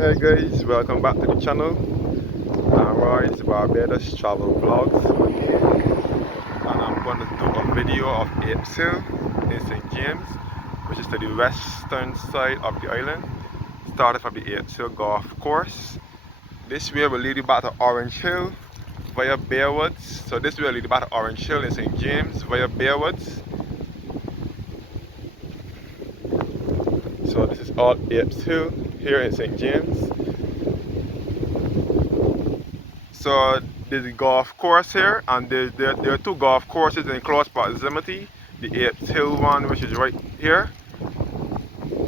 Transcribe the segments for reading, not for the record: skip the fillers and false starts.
Hey guys, welcome back to the channel. Roy's Barbados travel vlogs, and I'm going to do a video of Apes Hill in St. James, which is to the western side of the island, starting from the Apes Hill golf course. This way will lead you back to Orange Hill via Bearwoods. So this way will lead you back to Orange Hill in St. James via Bearwoods. So this is all Apes Hill here in St. James. So there's a golf course here, and there are two golf courses in close proximity. The Apes Hill one, which is right here,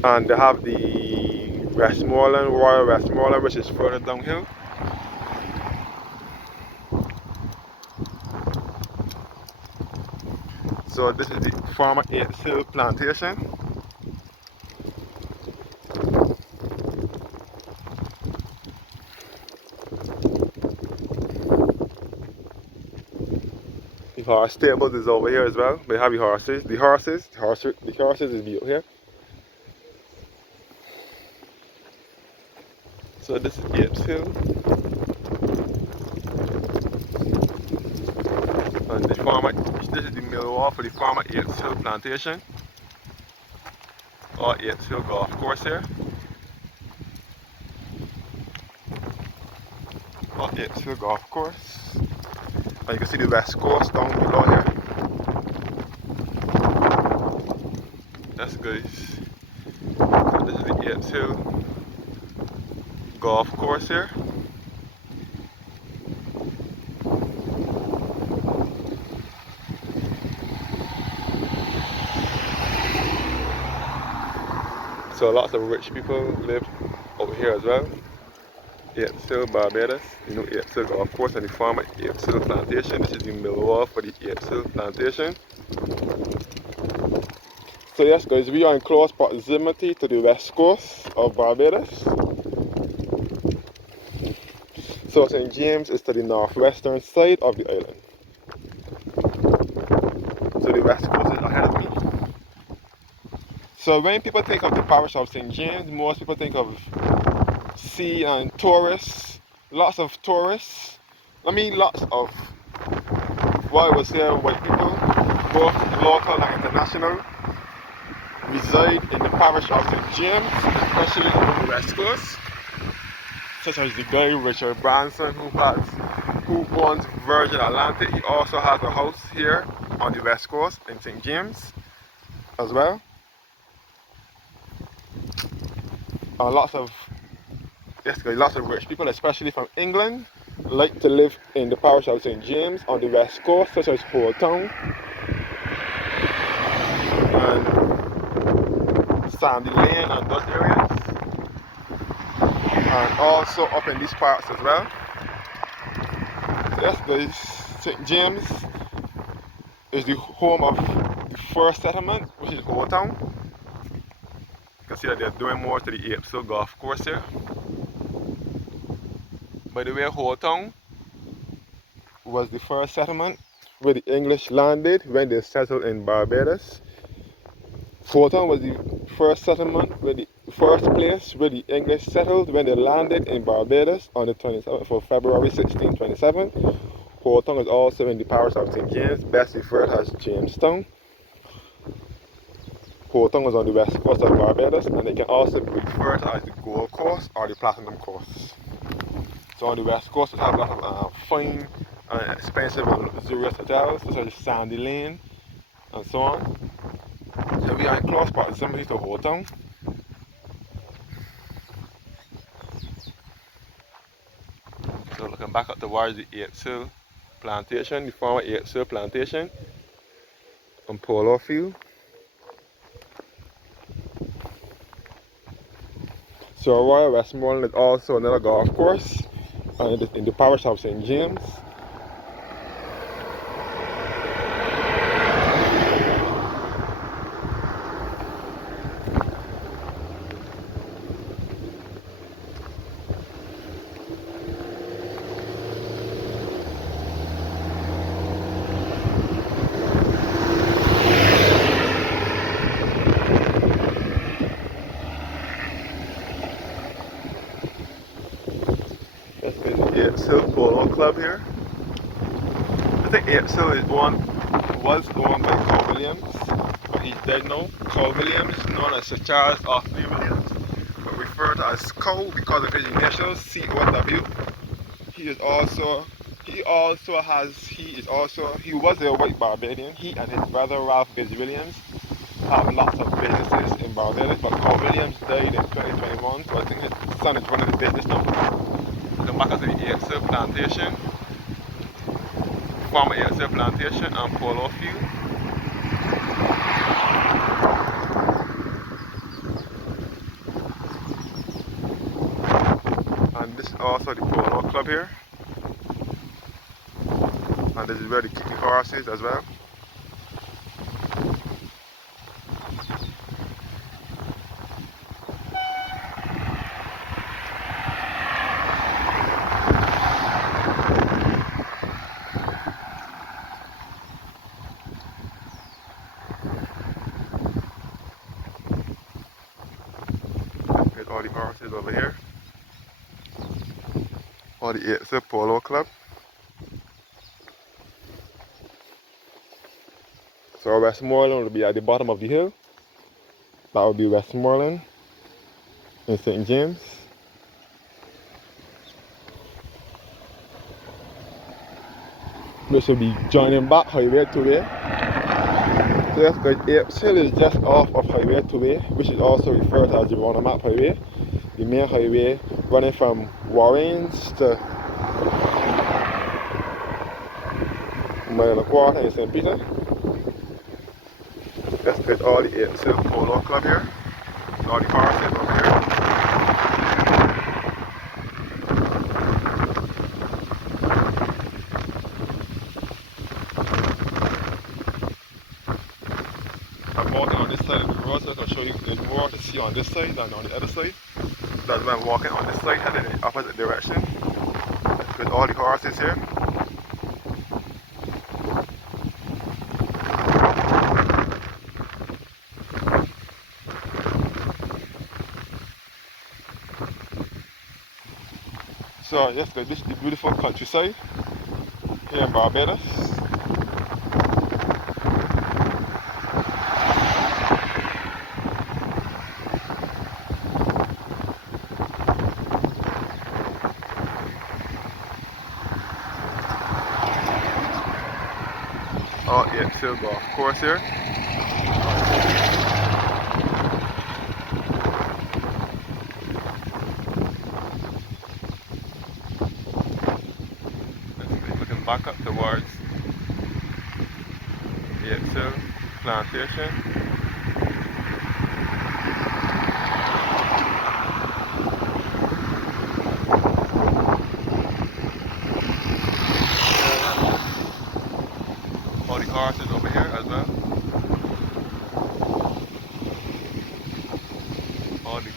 and they have the Westmoreland, Royal Westmoreland, which is further downhill. So this is the former Apes Hill plantation. The horse stables is over here as well. They have the horses. The horses is built here. So this is Apes Hill. And this is the mill wall for the former Apes Hill plantation. Or Apes Hill golf course here. Or Apes Hill golf course. And you can see the west coast down below here. That's guys. So this is the Apes Hill golf course here. So lots of rich people live over here as well. Apes Hill, Barbados. You know Apes Hill golf course and the former Apes Hill plantation. This is the mill wall for the Apes Hill plantation. So yes guys, we are in close proximity to the west coast of Barbados. So St. James is to the northwestern side of the island. So the west coast is ahead of me. So when people think of the parish of St. James, most people think of sea and tourists. Lots of tourists. I mean lots of what I would say white people, both local and international, reside in the parish of St. James, especially on the west coast. Such as the guy Richard Branson who owns Virgin Atlantic. He also has a house here on the west coast in St. James as well. And lots of rich people, especially from England, like to live in the parish of St. James on the west coast, such as Howe Town and Sandy Lane and those areas. And also up in these parts as well. Yes guys, St. James is the home of the first settlement, which is Howe Town. You can see that they're doing more to the Apes Hill golf course here. By the way, Howe Town was the first settlement where the English landed when they settled in Barbados. Howe Town was the first settlement where the first place where the English settled when they landed in Barbados on the 27th of February 1627. Howe Town is also in the parish of St. James, best referred as Jamestown. Howe Town is on the west coast of Barbados, and it can also be referred to as the Gold Coast or the Platinum Coast. So on the west coast, we have a lot of fine and expensive and luxurious hotels, such as Sandy Lane and so on. So we are in close proximity to Howe Town. So looking back up towards the Apes Hill plantation, the former Apes Hill plantation on Polo Field. So Royal Westmoreland is also another golf course, and it is in the parish of St. James. Apes Hill Polo Club here. I think Apes Hill was owned by Carl Williams, but he's dead now. Carl Williams, known as Sir Charles Austin Williams, but referred to as Cow because of his initials, COW. He was a white Barbadian. He and his brother Ralph Biz Williams have lots of businesses in Barbados, but Carl Williams died in 2021, so I think his son is running the business now. Come back to the Apes Hill plantation, former Apes Hill plantation and polo field. And this is also the polo club here. And this is where they keep the horses as well. Get all the horses over here. All the Apes Hill Polo Club. So Westmoreland will be at the bottom of the hill. That will be Westmoreland in St. James. Which will be joining back Highway 2A. So that's good. Apes Hill is just off of Highway 2A, which is also referred to as the Round Map Highway. The main highway running from Warrens to Mile Quarter in St. Peter. Let's get all the Apes Hill Polo Club here. All the horses over here. I'm walking on this side of the road, so I can show you there's more to see on this side than on the other side. That's why I'm walking on this side, heading in the opposite direction. With all the horses here. So yes, this is the beautiful countryside here in Barbados. Oh yeah, still golf course here. Looking back up towards the Apes Hill plantation. All the horses over here as well. All the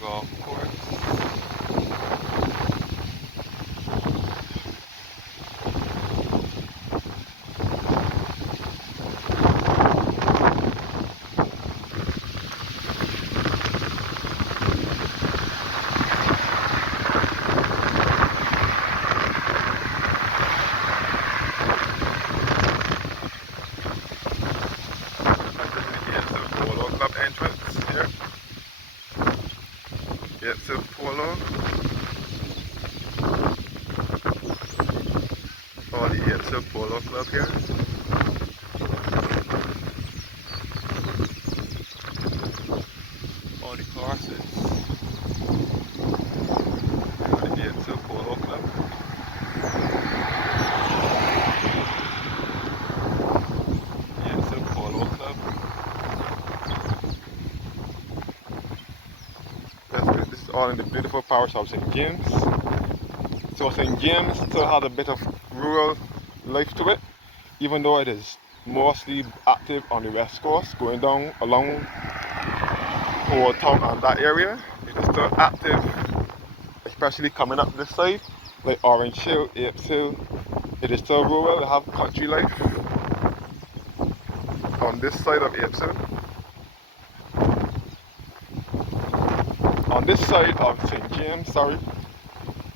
golf course. Entrance here. Apes Hill Polo. All the Apes Hill Polo Club here. All the horses. All the Apes Hill Polo Club. Apes Hill Polo Club. This is all in the beautiful parish of St. James. So St. James still has a bit of rural life to it, even though it is mostly active on the west coast, going down along Old Town and that area. It is still active, especially coming up this side, like Orange Hill, Apes Hill. It is still rural, they have country life on this side of Apes Hill. On this side of St. James,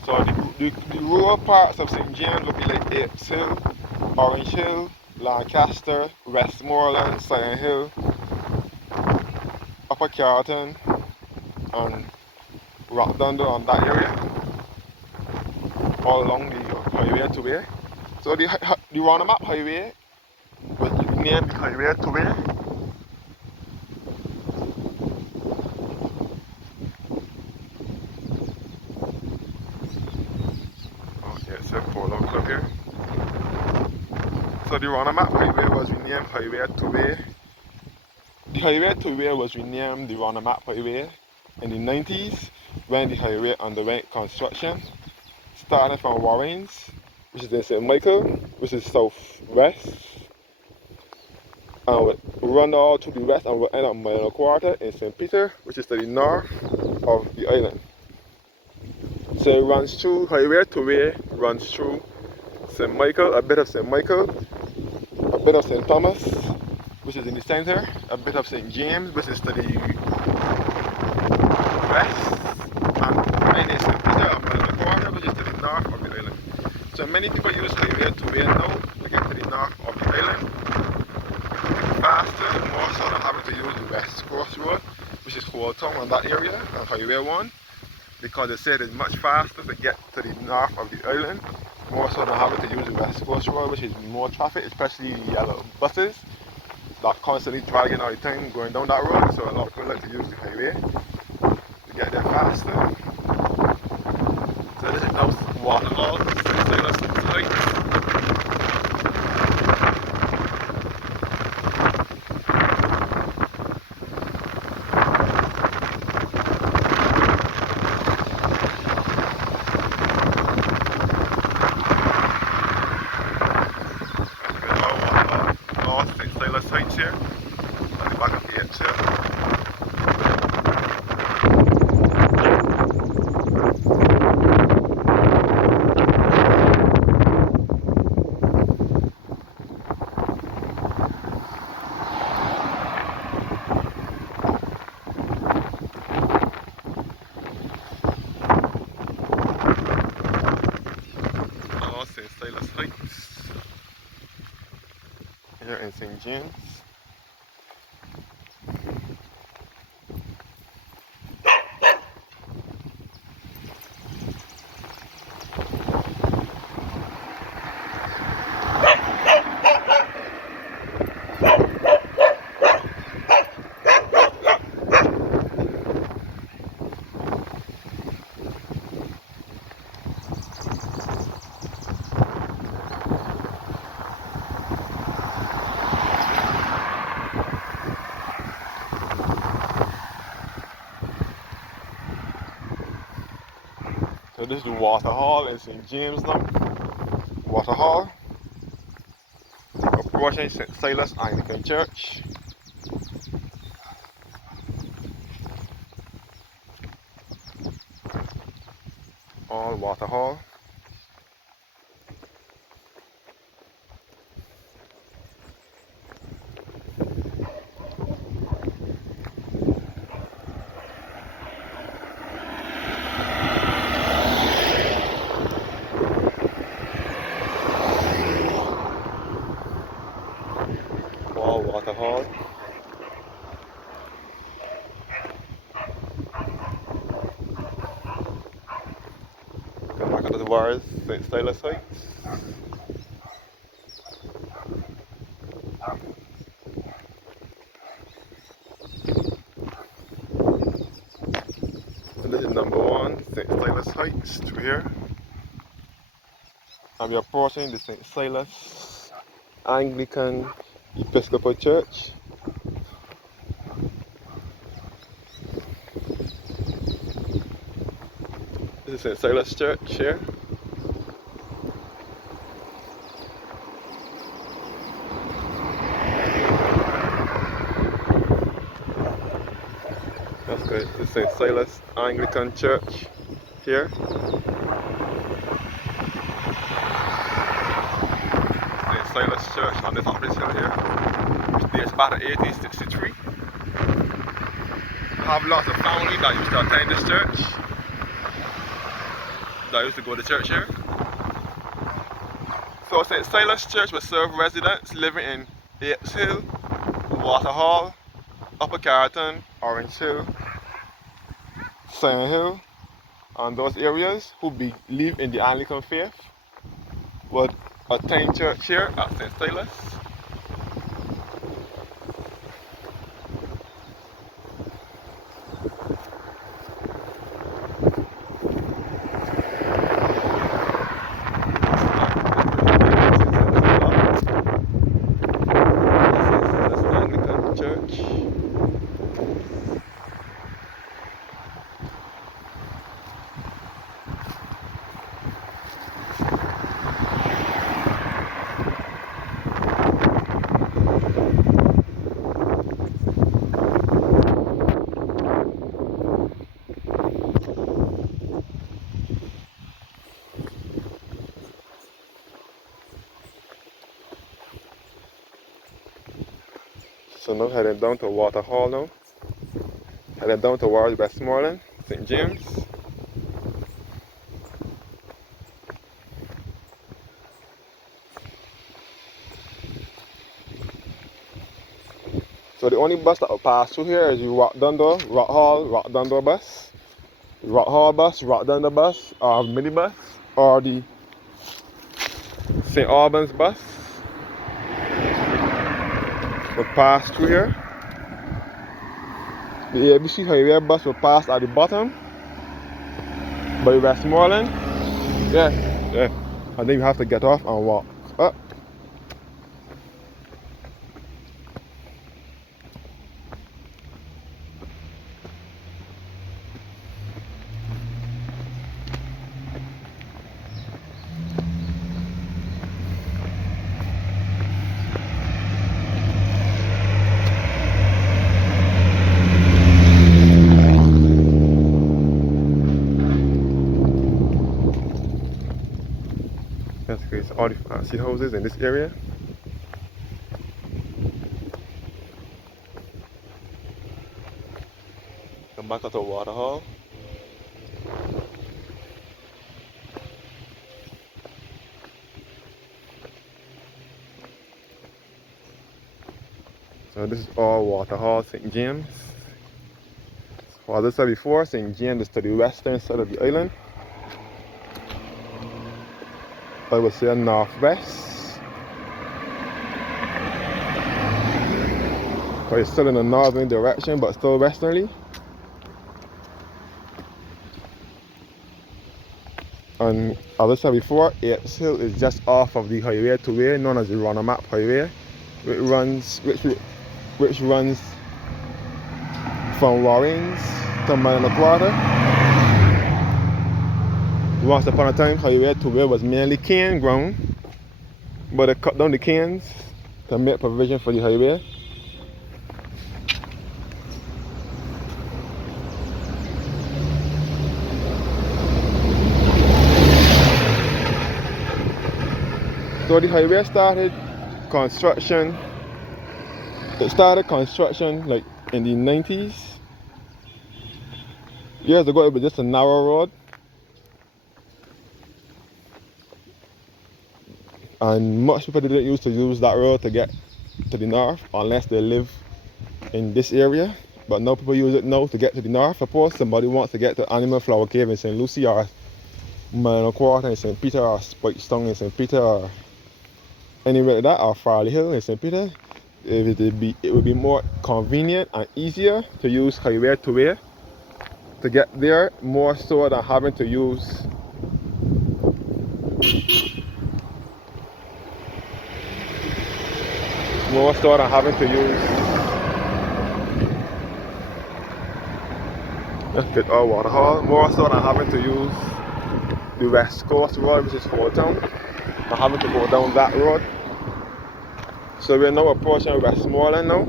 So the rural parts of St. James would be like Apes Hill, Orange Hill, Lancaster, Westmoreland, Silent Hill, Upper Carlton, and Rockdundle on that area, all along the highway to where. So the roundabout highway was named the highway to where. Oh yeah, it's a polo club here. So the roundabout highway was renamed Highway to where. The highway to where was renamed the roundabout highway in the 90s when the highway underwent construction, starting from Warrens, which is in St. Michael, which is southwest, and will run all to the west and will end up a mile and a quarter in St. Peter, which is to the north of the island. So it runs through, highway to where runs through St. Michael, a bit of St. Michael, a bit of St. Thomas, which is in the center, a bit of St. James, which is to the west, and in St. Peter, a mile and a quarter, which is to the north of the island. So many people use highway to where now to get to the north of the island faster, more so than having to use the West Coast Road, which is Cold Town on that area, and Highway 1, because they say it's much faster to get to the north of the island, more so than having to use the West Coast Road, which is more traffic, especially the yellow buses that constantly dragging all the time going down that road. So a lot of people like to use the highway to get there faster. So this is now Waterhall, St. Silas Heights. St. Silas Heights here, at the back of the Apes here. St. Silas Heights here in St. James. So this is the Waterhall in St. James now. Waterhall, approaching St. Silas Anglican Church. All Waterhall. All Waterhall. Come back onto the bars, St. Silas Heights. And this is number 1, St. Silas Heights, through here. And we're approaching the St. Silas Anglican Episcopal Church. This is St. Silas Church here. That's good. This is St. Silas Anglican Church here. St. Silas Church on the top of this hill here, which dates back to 1863. I have lots of family that used to attend this church I used to go to church here. So St. Silas Church will serve residents living in Apes Hill, Waterhall, Upper Carrollton, Orange Hill, Sand Hill, and those areas who believe in the Anglican faith would attend church here at St. Silas. Anglican Church. So now heading down to Waterhall now. Heading down towards Westmoreland, St. James. So the only bus that will pass through here is the Rock Dundor bus. Rock Hall bus, Rock Dundor bus, or minibus, or the St. Albans bus will pass through here. The ABC Highway bus will pass at the bottom by Westmoreland. Yeah. And then you have to get off and walk up. That's great. So all the fancy houses in this area. Come back out to Waterhall. So this is all Waterhall, St. James. So as I said before, St. James is to the western side of the island. I would say northwest. So it's still in the northern direction, but still westerly. And as I said before, Apes Hill is just off of the highway to way known as the Runner-Map Highway, which runs from Warrens to Mile and a Quarter. Once upon a time, highway to way was mainly cane ground, but they cut down the canes to make provision for the highway. So the highway started construction. It started construction like in the 90s. Years ago, it was just a narrow road. And much people didn't used to use that road to get to the north unless they live in this area. But now people use it now to get to the north. Suppose somebody wants to get to Animal Flower Cave in St. Lucie or Mile and a Quarter in St. Peter or Spikestone in St. Peter or anywhere like that, or Farley Hill in St. Peter, it would be more convenient and easier to use highway to way to get there, more so than having to use let's get our Waterhall, more so than having to use the West Coast Road, which is Fort Town, and having to go down that road. So we're now approaching Westmoreland now.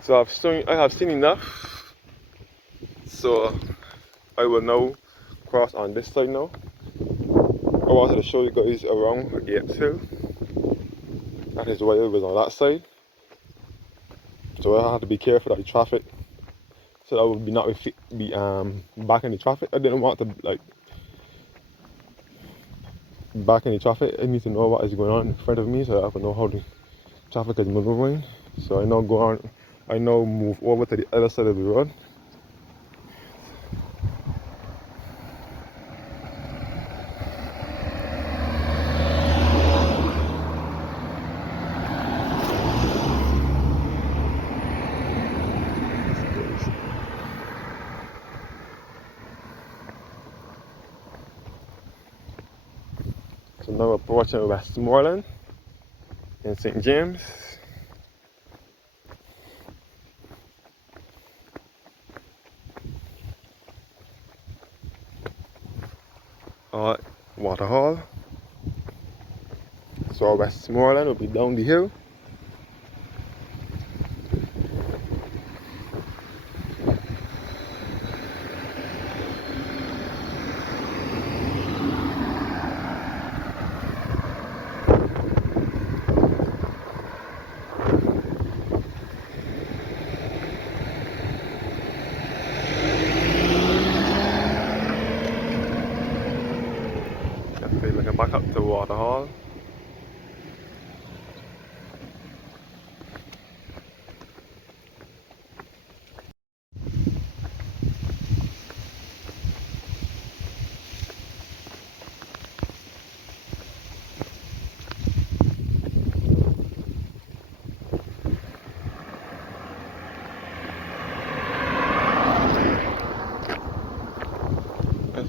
So I have seen enough. So I will now cross on this side now. I wanted to show you guys around Apes Hill. That is why it was on that side. So I had to be careful of the traffic. So I would be not be back in the traffic. I didn't want to like back in the traffic. I need to know what is going on in front of me so I can know how the traffic is moving. So I now move over to the other side of the road. So now approaching Westmoreland in St. James. Waterhall. So Westmoreland will be down the hill. Okay, looking back up to Waterhall.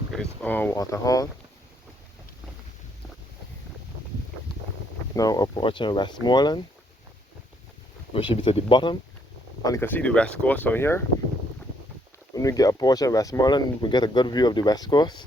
This is Waterhall. Now approaching Westmoreland. We should be to the bottom. And you can see the west coast from here. When we get approaching Westmoreland, we get a good view of the west coast.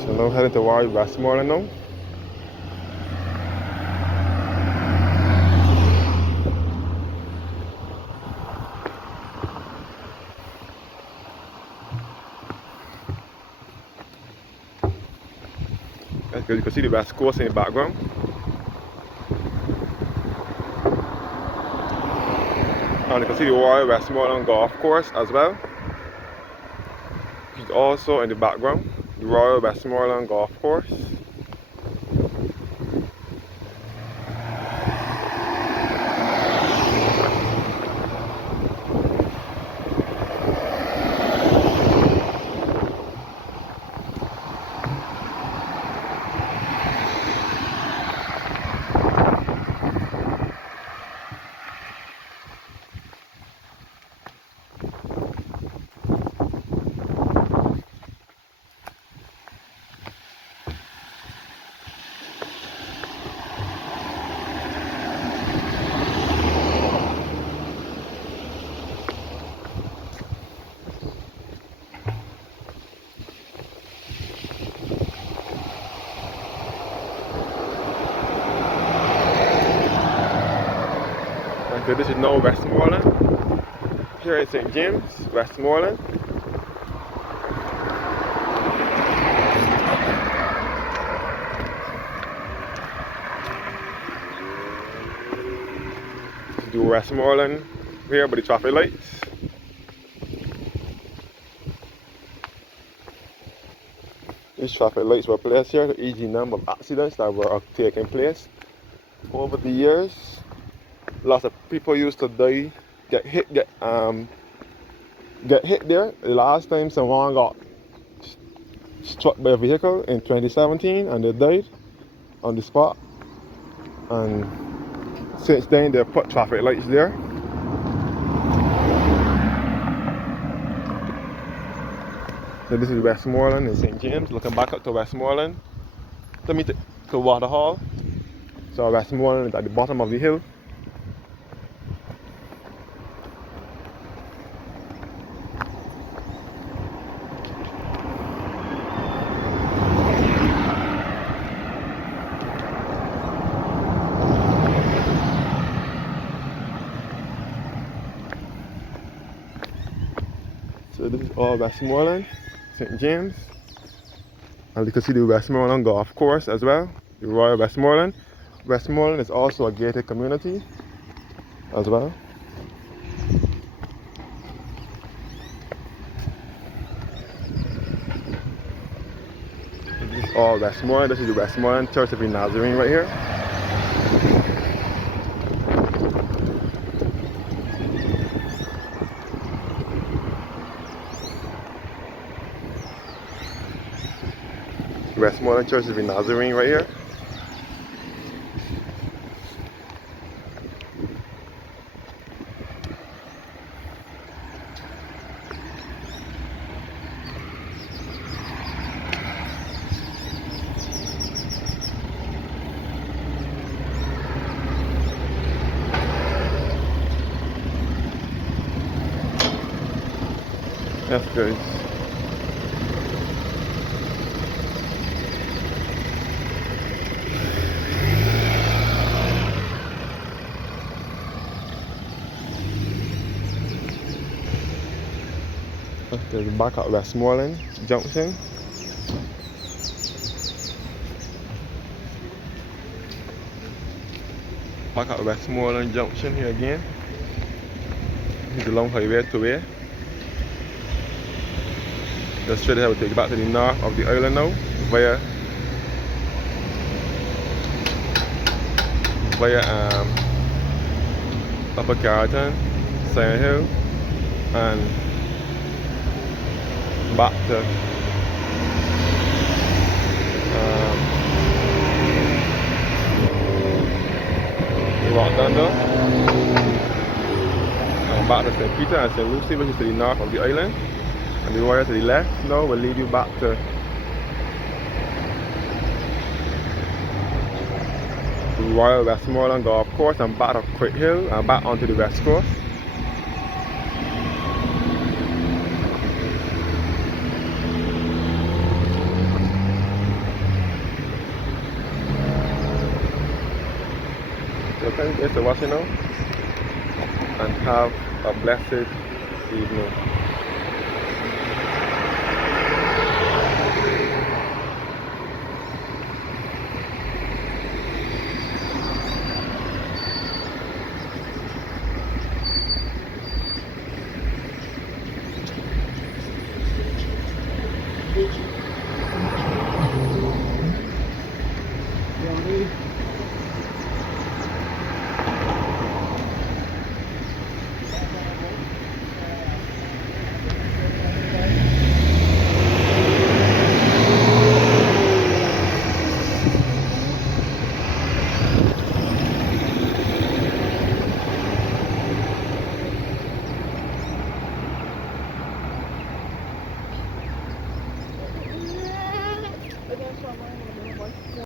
So now heading toward Westmoreland now. That's good. You can see the west coast in the background. And you can see the Royal Westmoreland Golf Course as well. Which is also in the background. The Royal Westmoreland Golf Course. Okay, this is now Westmoreland. Here in St. James, Westmoreland. Do Westmoreland here by the traffic lights. These traffic lights were placed here to ease the number of accidents that were taking place Over the years, lots of people used to die, get hit there. The last time someone got struck by a vehicle in 2017 and they died on the spot. And since then they put traffic lights there. So this is Westmoreland in St. James, looking back up to Westmoreland to meet to Waterhall. So Westmoreland is at the bottom of the hill. So this is all Westmoreland, St. James. And you can see the Westmoreland Golf Course as well, the Royal Westmoreland. Westmoreland is also a gated community as well. This is all Westmoreland. This is the Westmoreland Church of the Nazarene right here. Westmoreland Church of the Nazarene right here. That's good. There's back at Westmoreland Junction. Back at Westmoreland Junction here again. Here's a long highway to where. Just straight ahead will take you back to the north of the island now via Upper Carlton, Silent Hill, and back to Rock Thunder, and back to St. Peter and St. Lucie, which is to the north of the island. And the wire to the left now will lead you back to Royal Westmoreland Golf Course and back up Quick Hill and back onto the West Coast. So thank you guys for watching now and have a blessed evening. Johnny.